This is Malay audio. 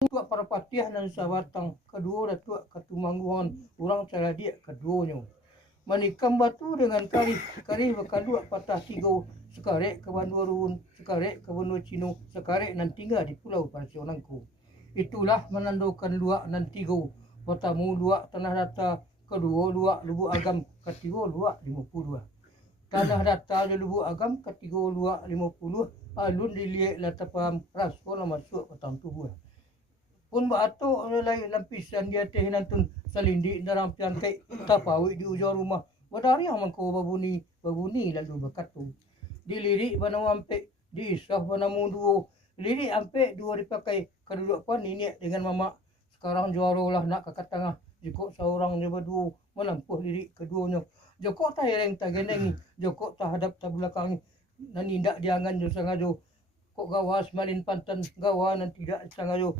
Tuak Parapatiah dan Sabatang kedua Datuk Katumangguan orang cara dia keduanya. Manikam batu dengan kari berkadua patah tiga sekarek ke Bandar Run, sekarek ke Bandar Cino, sekarek nan tinggal di Pulau Parasionangku. Itulah menandakan luak nan tiga. Pertama luak tanah data, kedua luak Lubuk Agam, ketiga luak 52. Tanah data di Lubuk Agam, ketiga luak 50, alun dilihat lata paham raskona masuk ke tahun tubuh. Pun baato lain lampisan dia teh nantun salindi dalam piantai tapawi di ujung rumah. Badari aman ko babuni lalu berkatu. Dilirik bana ampe disah bana munduo. Lirik ampe dua dipakai kedua pan ini dengan mama. Sekarang juara lah nak kakak tengah. Joko seorang dia berdua menempuh lirik keduanya. Joko tak hereng tak geneng, Joko tak hadap tak belakang. Dan indak diangan jo sangajo. Kok gawas malin pantan gawa nan tidak sangajo.